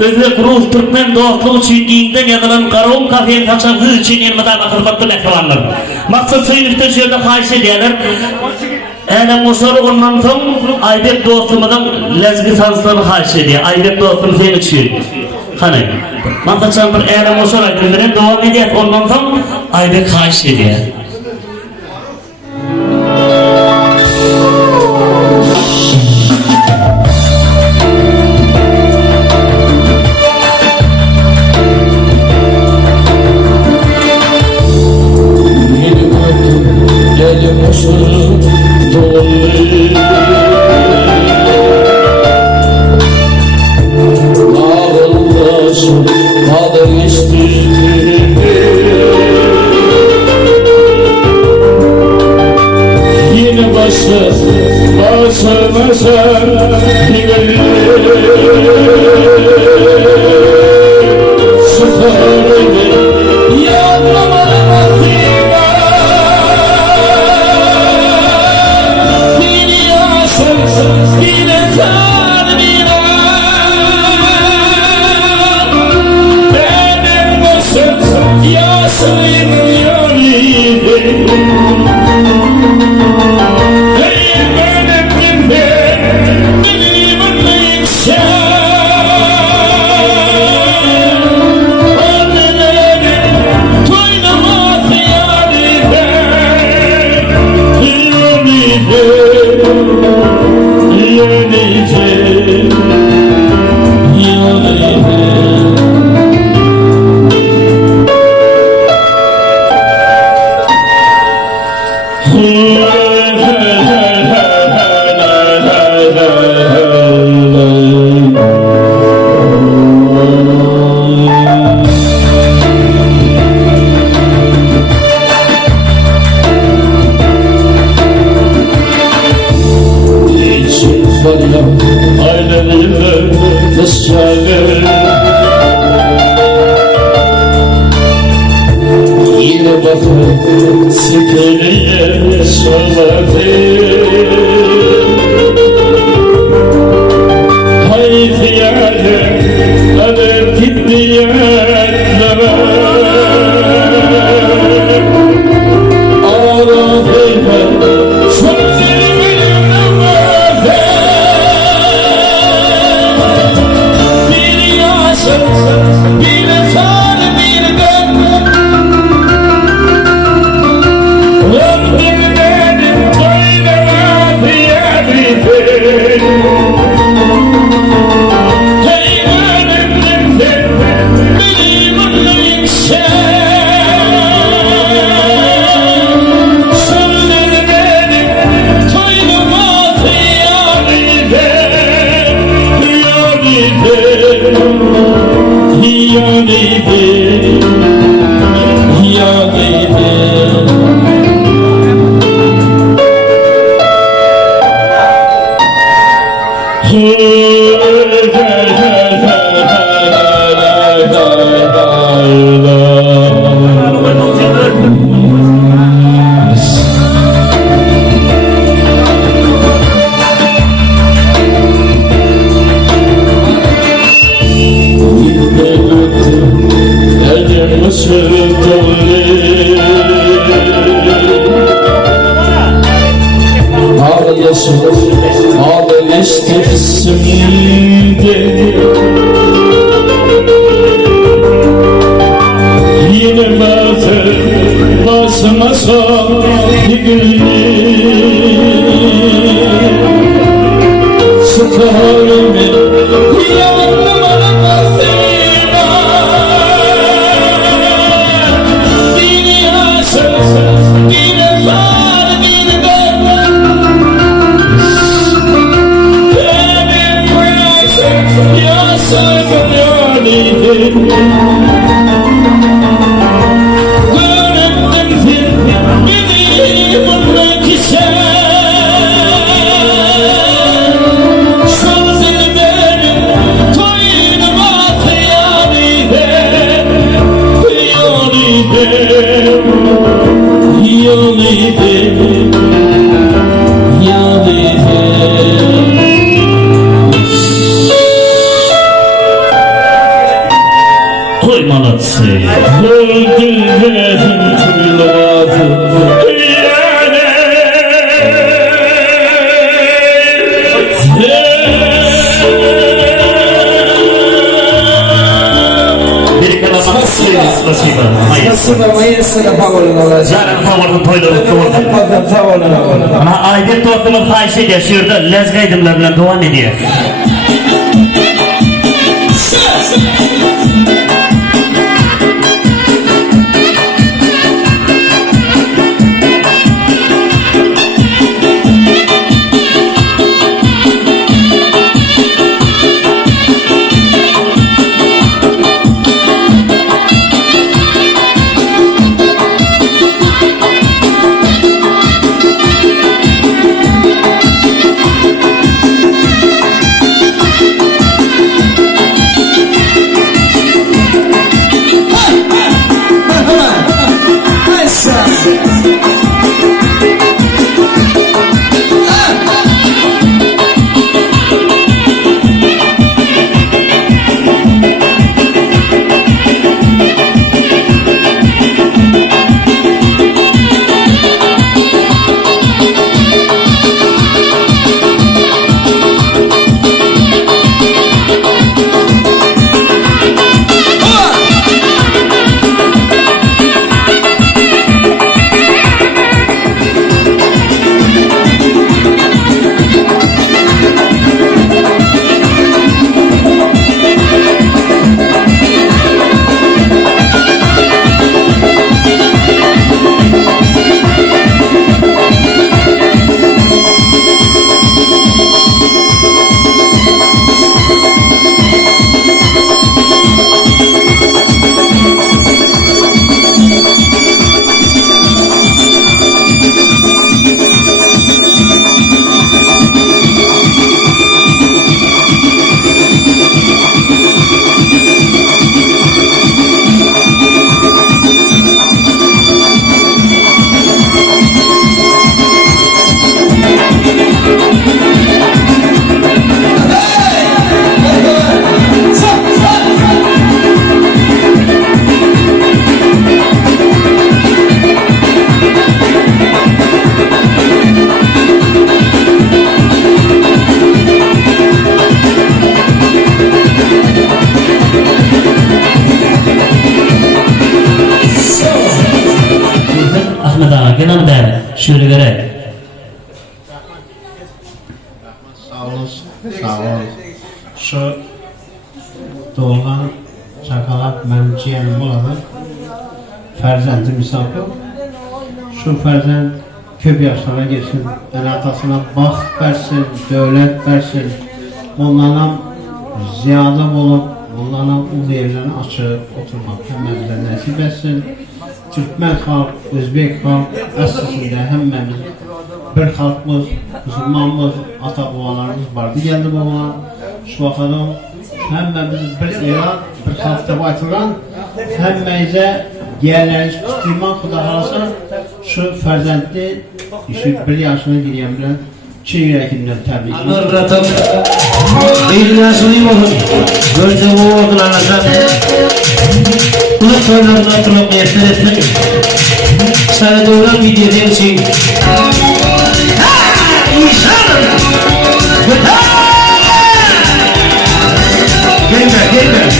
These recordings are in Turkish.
Özbek, Rus, Türkmen dostluğu için dinden yazılan Karavun kafenin kaçaklığı için yanmadan akılbatlı lehtivanlar. Maksat suyunlukta şöyle kayış ediyorlar. Eğlen Moşar'ı ondan son Aybek dostumuzun lezgi sanslarını kayış ediyor. Aybek dostum seni içiyor. Hani? Maksat çampır eğlen Moşar aydınların devam ediyor. Ondan son Aybek kayış ediyor. Oy молодцы. Спасибо. Спасибо, маэстро Павловна. Canım favortum toyladık doğru. Ama aydet tortumun kayışı yaşıyordu. Lezgaydımlarla devam ediyor. Kenan da şöyle göre. Sağ olun, sağ olun. Şu doğulan çakalak benim ciğerim oladı. Ferzendim misafir. Şu ferzend köp yaşlara geçsin. Yani atasına bak versin, devlet versin. Onlarla ziyade olup, onlarla ulu yerlerini açıp oturmak hemmemizden nasip etsin. Türkmen halk, Özbek halk aslında hemmemiz bir halkımız, Müslümanımız, ata babalarımız vardı geldi babalar. Şu vakada hemmemiz bir ilan, bir halkta baytıran hemmemize diğerleriniz kutlayman kuda kalasa şu ferzendli işi bir yaşına gidiyen bilen çiğ yüreğimden tebrik ederim. Anırratım. Eline sunayım olun. Görce bu ordularına zaten. Kulak toylarına oturup nefret ettim. Sana doğrudan bir dediğim için. İnsanım! Gelme, gelme.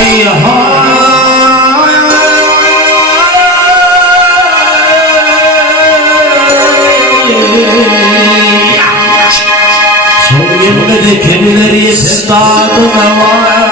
hay hay. Son gelmedi kemileri yeter dağdım var.